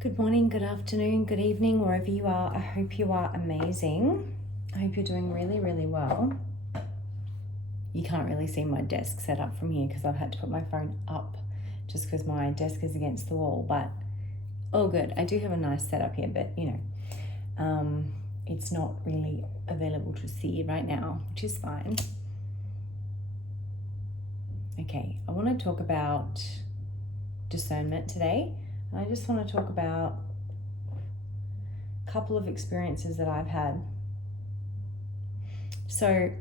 Good morning, good afternoon, good evening, wherever you are. I hope you are amazing. I hope you're doing really, really well. You can't really see my desk set up from here because I've had to put my phone up just because my desk is against the wall, but all good. I do have a nice setup here, but it's not really available to see right now, which is fine. Okay, I want to talk about discernment today. I just want to talk about a couple of experiences that I've had. So,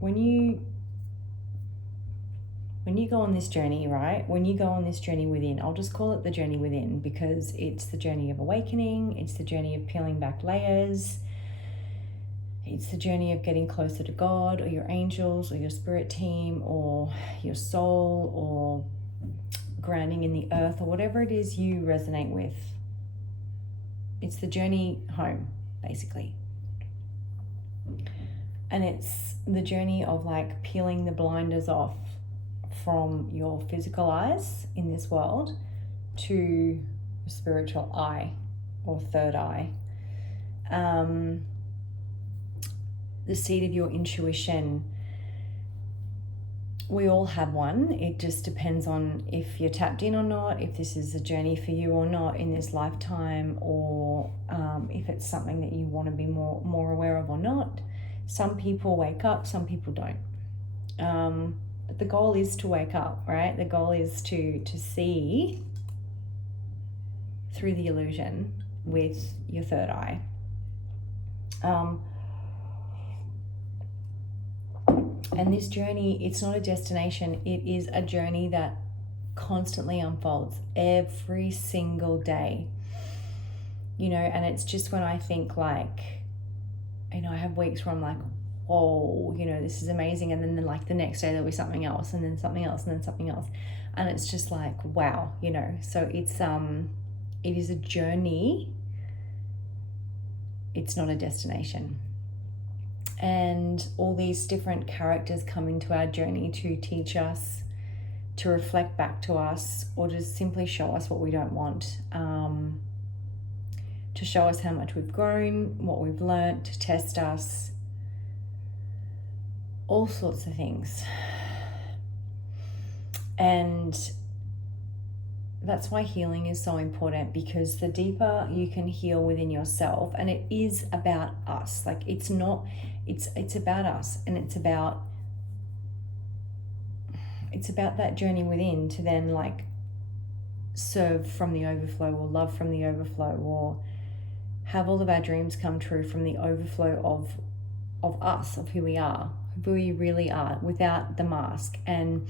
when you go on this journey, right? When you go on this journey within, I'll just call it the journey within because it's the journey of awakening, it's the journey of peeling back layers, it's the journey of getting closer to God or your angels or your spirit team or your soul or grounding in the earth or whatever it is you resonate with. It's the journey home, basically. And it's the journey of like peeling the blinders off from your physical eyes in this world to your spiritual eye or third eye. The seat of your intuition, we all have one. It just depends on if you're tapped in or not, if this is a journey for you or not in this lifetime, or if it's something that you want to be more aware of or not. Some people wake up, some people don't. But the goal is to wake up, right? The goal is to see through the illusion with your third eye. And this journey, it's not a destination, it is a journey that constantly unfolds every single day. And it's just when I think like, I have weeks where I'm like, whoa, this is amazing. And then like the next day there'll be something else and then something else and then something else. And it's just like, wow, so it is a journey. It's not a destination. And all these different characters come into our journey to teach us, to reflect back to us, or just simply show us what we don't want, to show us how much we've grown, what we've learnt, to test us, all sorts of things. And that's why healing is so important, because the deeper you can heal within yourself, and it is about us, like it's about us, and it's about that journey within to then like serve from the overflow or love from the overflow or have all of our dreams come true from the overflow of us, of who we really are without the mask. And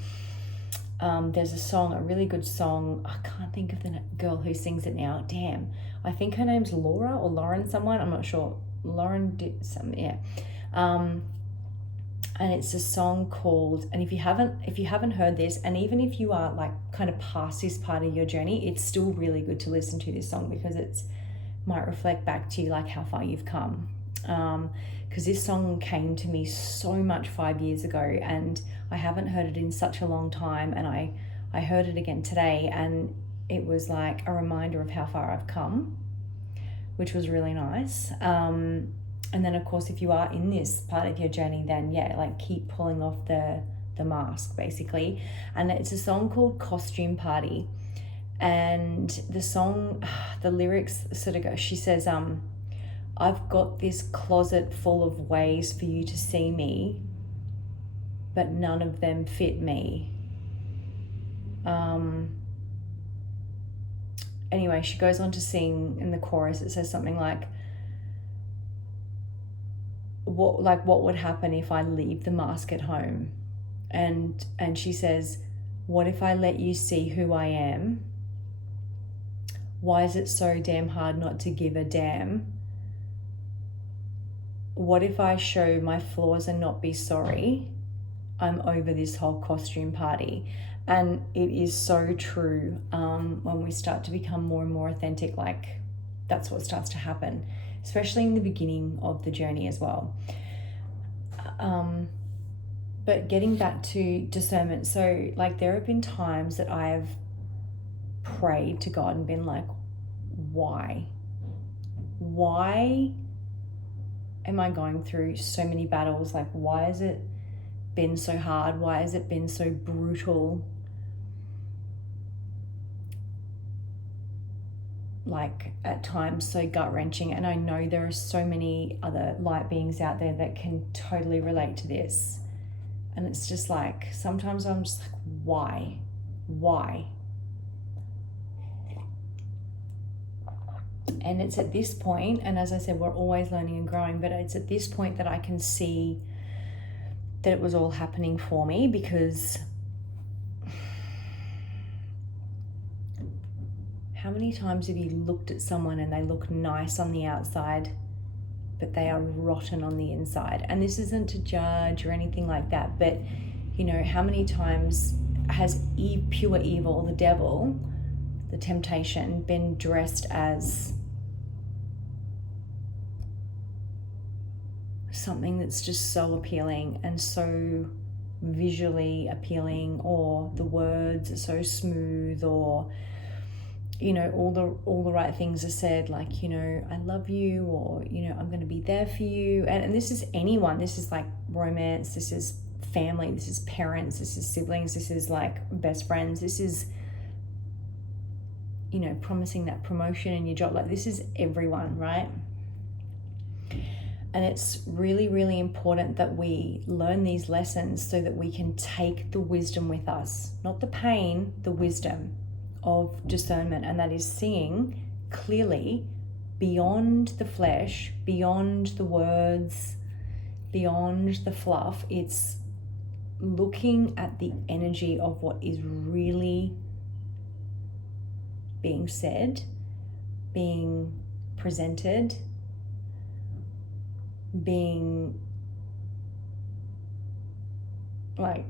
there's a really good song. I can't think of the girl who sings it now. Damn. I think her name's Laura or Lauren someone. I'm not sure. Lauren did some, yeah. And it's a song called, and if you haven't heard this, and even if you are like kind of past this part of your journey, it's still really good to listen to this song because it's might reflect back to you like how far you've come. Because this song came to me so much 5 years ago, and I haven't heard it in such a long time, and I heard it again today, and it was like a reminder of how far I've come, which was really nice. And then of course, if you are in this part of your journey, then yeah, like keep pulling off the mask basically. And it's a song called Costume Party. And the song, the lyrics sort of go, she says, I've got this closet full of ways for you to see me, but none of them fit me. Anyway, she goes on to sing in the chorus, it says something like, what would happen if I leave the mask at home? And she says, what if I let you see who I am? Why is it so damn hard not to give a damn? What if I show my flaws and not be sorry? I'm over this whole costume party. And it is so true. When we start to become more and more authentic, like that's what starts to happen, especially in the beginning of the journey as well. But getting back to discernment, so like there have been times that I've prayed to God and been like, why? Why am I going through so many battles? Like, why has it been so hard? Why has it been so brutal? Like at times so gut-wrenching. And I know there are so many other light beings out there that can totally relate to this. And it's just like, sometimes I'm just like, why? And it's at this point, and as I said, we're always learning and growing, but it's at this point that I can see that it was all happening for me, because how many times have you looked at someone and they look nice on the outside, but they are rotten on the inside? And this isn't to judge or anything like that, but you know, how many times has pure evil, the devil, the temptation, been dressed as something that's just so appealing and so visually appealing, or the words are so smooth, or you know, all the right things are said, like, you know, I love you, or you know, I'm going to be there for you. And this is anyone. This is like romance, this is family, this is parents, this is siblings, this is like best friends, this is, you know, promising that promotion in your job. Like, this is everyone, right? And it's really, really important that we learn these lessons so that we can take the wisdom with us, not the pain, the wisdom of discernment. And that is seeing clearly beyond the flesh, beyond the words, beyond the fluff. It's looking at the energy of what is really being said, being presented, being like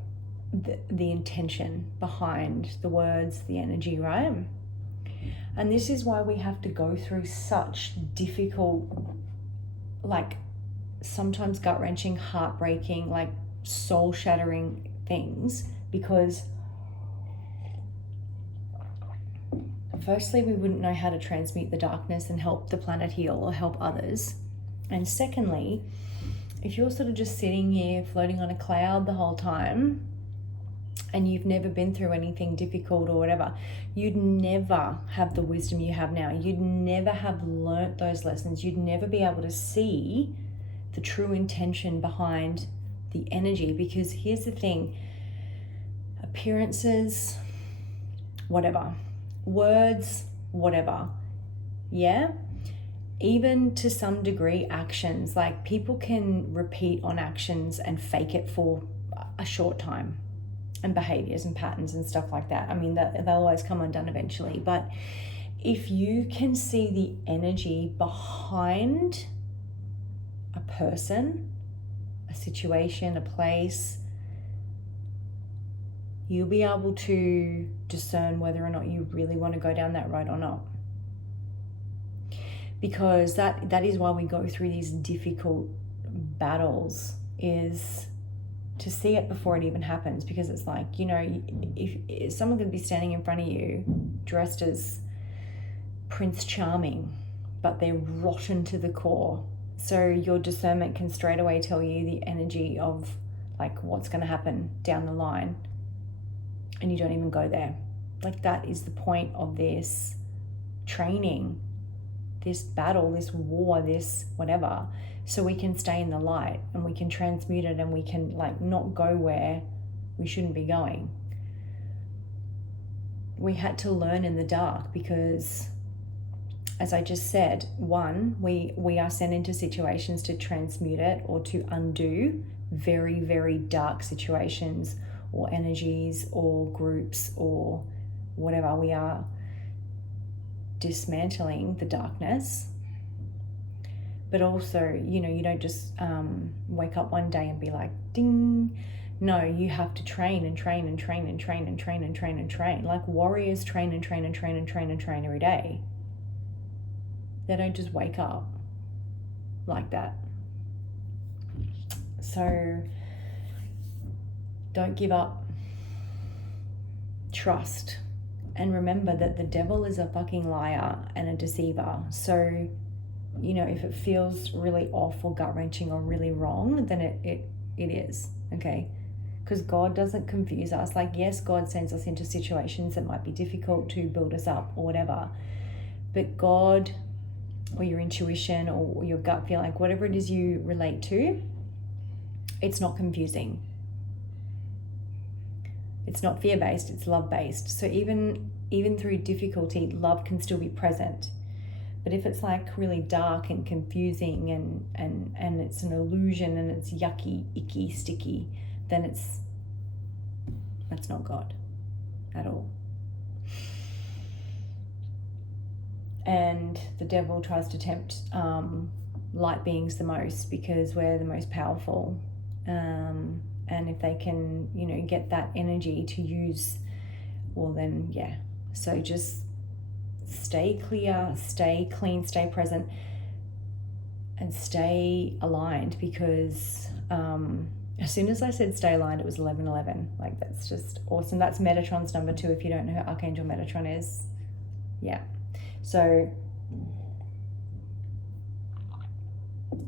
the intention behind the words, the energy, right? And this is why we have to go through such difficult, like sometimes gut-wrenching, heartbreaking, like soul-shattering things, because firstly, we wouldn't know how to transmute the darkness and help the planet heal or help others. And secondly, if you're sort of just sitting here floating on a cloud the whole time and you've never been through anything difficult or whatever, you'd never have the wisdom you have now. You'd never have learnt those lessons. You'd never be able to see the true intention behind the energy. Because here's the thing, appearances, whatever, words, whatever, yeah? Even to some degree, actions, like people can repeat on actions and fake it for a short time, and behaviors and patterns and stuff like that. I mean, they'll always come undone eventually. But if you can see the energy behind a person, a situation, a place, you'll be able to discern whether or not you really want to go down that road or not. Because that is why we go through these difficult battles, is to see it before it even happens. Because it's like, you know, if someone could be standing in front of you dressed as Prince Charming, but they're rotten to the core, so your discernment can straight away tell you the energy of like what's going to happen down the line, and you don't even go there. Like, that is the point of this training, this battle, this war, this whatever, so we can stay in the light and we can transmute it, and we can like not go where we shouldn't be going. We had to learn in the dark because, as I just said, one, we are sent into situations to transmute it or to undo very, very dark situations or energies or groups or whatever. We are dismantling the darkness. But also, you know, you don't just wake up one day and be like, ding. No, you have to train and train and train and train and train and train and train. Like warriors train and train and train and train and train every day. They don't just wake up like that. So Don't give up. Trust. And remember that the devil is a fucking liar and a deceiver. So, you know, if it feels really off or gut-wrenching or really wrong, then it is, okay? Because God doesn't confuse us. Like, yes, God sends us into situations that might be difficult to build us up or whatever. But God, or your intuition or your gut feel, like whatever it is you relate to, it's not confusing. It's not fear-based, it's love-based. So even through difficulty, love can still be present. But if it's like really dark and confusing and it's an illusion and it's yucky, icky, sticky, then that's not God at all. And the devil tries to tempt light beings the most because we're the most powerful. And if they can, you know, get that energy to use, well then, yeah. So just stay clear, stay clean, stay present, and stay aligned, because as soon as I said stay aligned, it was 11:11. Like, that's just awesome. That's Metatron's number 2, if you don't know who Archangel Metatron is. Yeah. So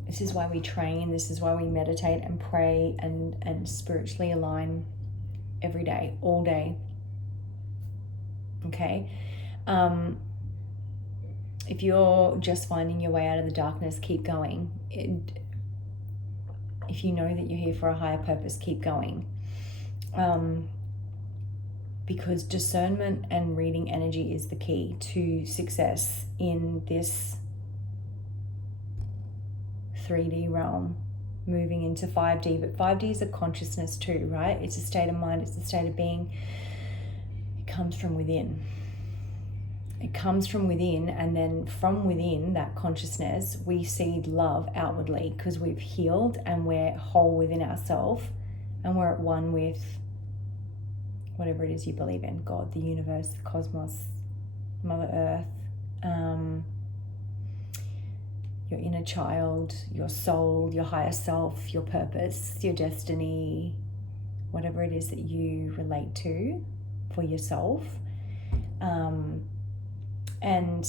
this is why we train, this is why we meditate and pray and spiritually align every day, all day. Okay? If you're just finding your way out of the darkness, keep going. If you know that you're here for a higher purpose, keep going. Because discernment and reading energy is the key to success in this 3D realm, moving into 5D. But 5D is a consciousness too, right? It's a state of mind, it's a state of being. It comes from within. It comes from within, and then from within that consciousness, we seed love outwardly, because we've healed and we're whole within ourselves, and we're at one with whatever it is you believe in, God, the universe, the cosmos, Mother Earth, your inner child, your soul, your higher self, your purpose, your destiny, whatever it is that you relate to for yourself. And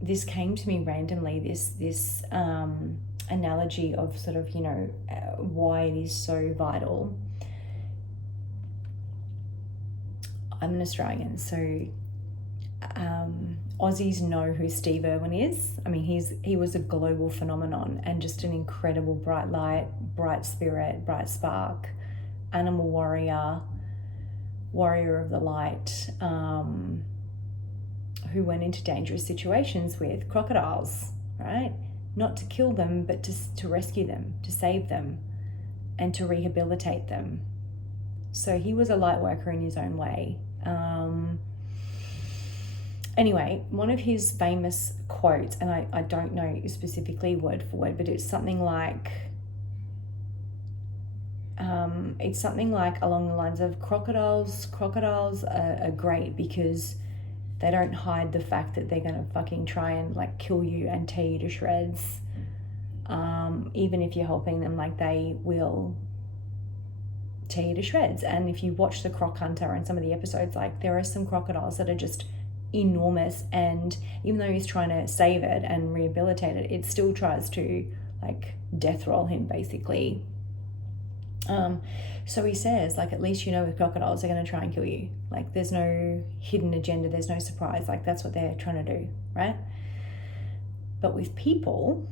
this came to me randomly, this analogy of sort of, you know, why it is so vital. I'm an Australian, so Aussies know who Steve Irwin is. I mean, he was a global phenomenon and just an incredible bright light, bright spirit, bright spark, animal warrior of the light, who went into dangerous situations with crocodiles, right? Not to kill them, but to rescue them, to save them, and to rehabilitate them. So he was a light worker in his own way. Anyway, one of his famous quotes, and I don't know specifically word for word, but it's something like along the lines of crocodiles are great because they don't hide the fact that they're going to fucking try and like kill you and tear you to shreds. Even if you're helping them, like they will tear you to shreds. And if you watch The Croc Hunter and some of the episodes, like there are some crocodiles that are just enormous, and even though he's trying to save it and rehabilitate it, it still tries to like death roll him basically. So he says, like, at least you know with crocodiles they're going to try and kill you. Like there's no hidden agenda, there's no surprise. Like that's what they're trying to do, right? But with people,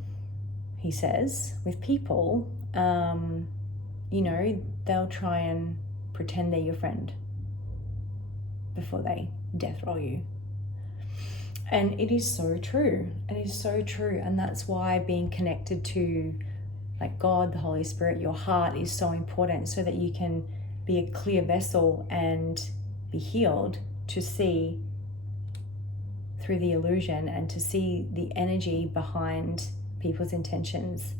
he says, with people, you know, they'll try and pretend they're your friend before they death roll you. And it is so true. It is so true. And that's why being connected to like God, the Holy Spirit, your heart is so important, so that you can be a clear vessel and be healed to see through the illusion and to see the energy behind people's intentions.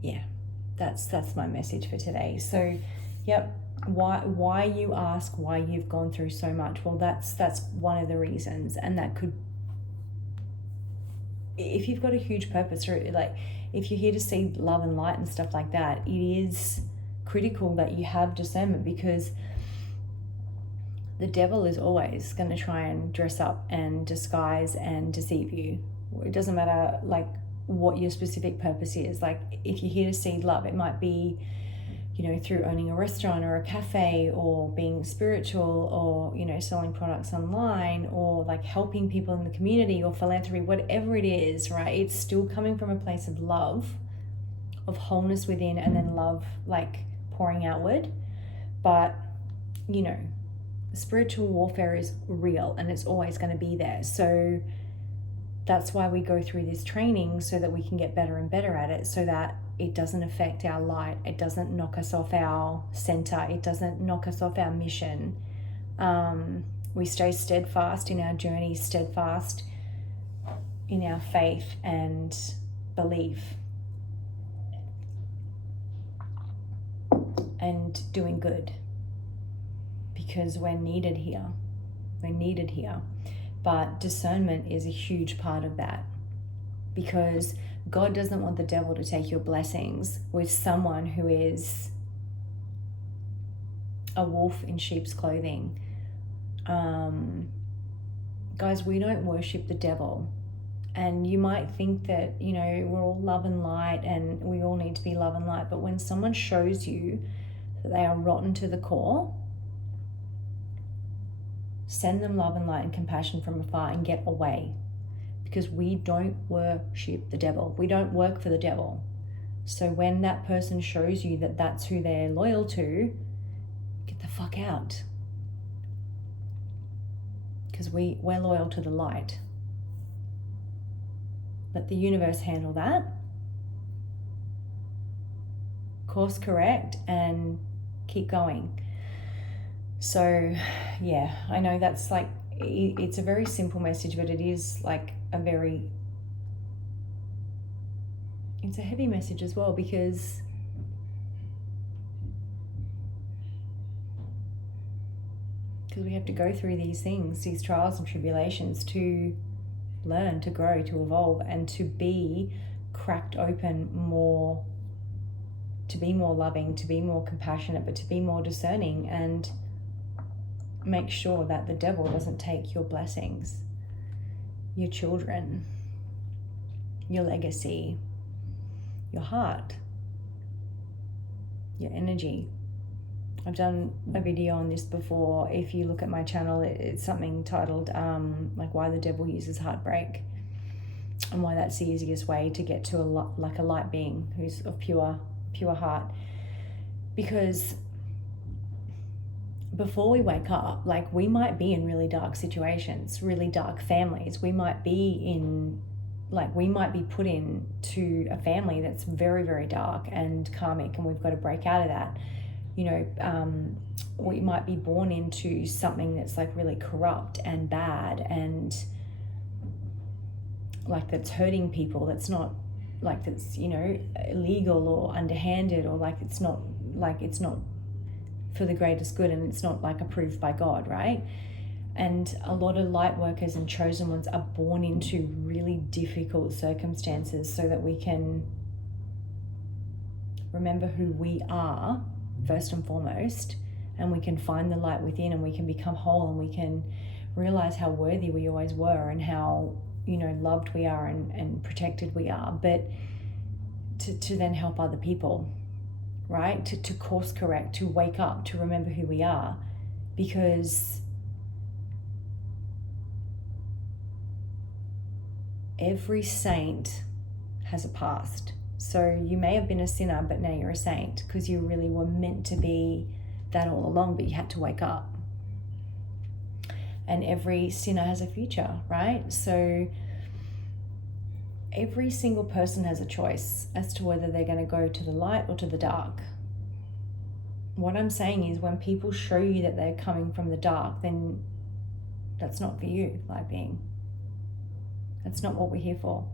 Yeah, that's my message for today. So, yep. Why you ask why you've gone through so much? Well, that's one of the reasons, and that could if you've got a huge purpose, or like if you're here to see love and light and stuff like that, it is critical that you have discernment, because the devil is always going to try and dress up and disguise and deceive you. It doesn't matter like what your specific purpose is. Like if you're here to see love, it might be, you know, through owning a restaurant or a cafe, or being spiritual, or, you know, selling products online, or like helping people in the community, or philanthropy, whatever it is, right? It's still coming from a place of love, of wholeness within, and then love like pouring outward. But, you know, spiritual warfare is real and it's always going to be there. So that's why we go through this training, so that we can get better and better at it, so that it doesn't affect our light, it doesn't knock us off our center, it doesn't knock us off our mission. We stay steadfast in our journey, steadfast in our faith and belief, and doing good, because we're needed here. We're needed here. But discernment is a huge part of that, because God doesn't want the devil to take your blessings with someone who is a wolf in sheep's clothing. Guys, we don't worship the devil. And you might think that, you know, we're all love and light and we all need to be love and light. But when someone shows you that they are rotten to the core, send them love and light and compassion from afar and get away. Because we don't worship the devil. We don't work for the devil. So when that person shows you that that's who they're loyal to, get the fuck out. Because we're loyal to the light. Let the universe handle that. Course correct and keep going. So yeah, I know that's like, it's a very simple message, but it is like it's a heavy message as well, because we have to go through these things, these trials and tribulations, to learn, to grow, to evolve, and to be cracked open more, to be more loving, to be more compassionate, but to be more discerning, and make sure that the devil doesn't take your blessings, your children, your legacy, your heart, your energy. I've done a video on this before. If you look at my channel, it's something titled like why the devil uses heartbreak, and why that's the easiest way to get to a light being who's of pure heart. Because before we wake up, like, we might be in really dark situations, really dark families. We might be put into a family that's very, very dark and karmic, and we've got to break out of that. You know, we might be born into something that's like really corrupt and bad, and like that's hurting people, that's not like, that's, you know, illegal or underhanded, or like it's not for the greatest good, and it's not like approved by God, right? And a lot of light workers and chosen ones are born into really difficult circumstances, so that we can remember who we are first and foremost, and we can find the light within, and we can become whole, and we can realize how worthy we always were, and how, you know, loved we are and protected we are. But to then help other people, right? To course correct, to wake up, to remember who we are. Because every saint has a past. So you may have been a sinner, but now you're a saint, because you really were meant to be that all along, but you had to wake up. And every sinner has a future, right? So every single person has a choice as to whether they're going to go to the light or to the dark. What I'm saying is, when people show you that they're coming from the dark, then that's not for you, light being. That's not what we're here for.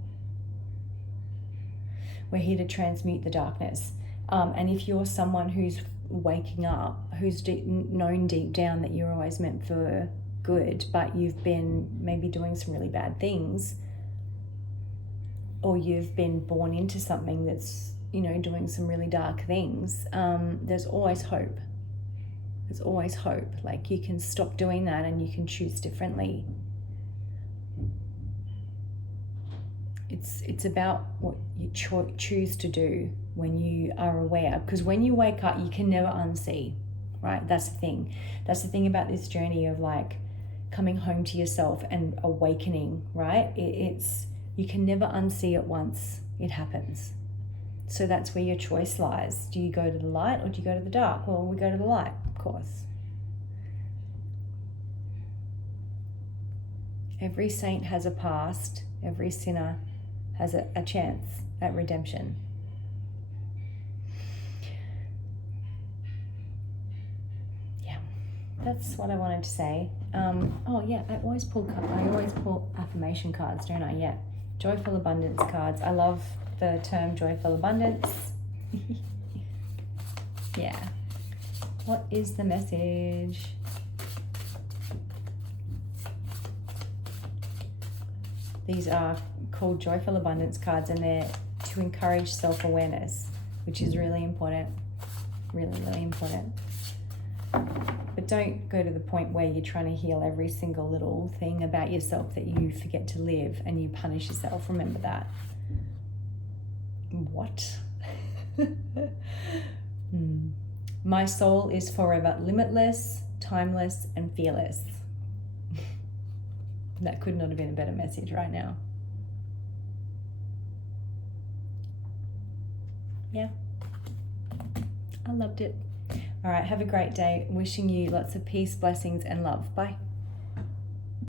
We're here to transmute the darkness. And if you're someone who's waking up, who's known deep down that you're always meant for good, but you've been maybe doing some really bad things, or you've been born into something that's, you know, doing some really dark things, there's always hope. There's always hope. Like, you can stop doing that and you can choose differently. It's about what you choose to do when you are aware. Because when you wake up, you can never unsee, right? That's the thing. That's the thing about this journey of like coming home to yourself and awakening, right? It's you can never unsee it once it happens. So that's where your choice lies. Do you go to the light or do you go to the dark? Well, we go to the light, of course. Every saint has a past. Every sinner has a chance at redemption. Yeah, that's what I wanted to say. Oh yeah, I always pull affirmation cards, don't I? Yeah, joyful abundance cards. I love the term joyful abundance. Yeah. What is the message? These are called joyful abundance cards, and they're to encourage self-awareness, which is really important. Really, really important. But don't go to the point where you're trying to heal every single little thing about yourself that you forget to live and you punish yourself. Remember that. What? My soul is forever limitless, timeless, and fearless. That could not have been a better message right now. Yeah. I loved it. All right, have a great day. Wishing you lots of peace, blessings, and love. Bye.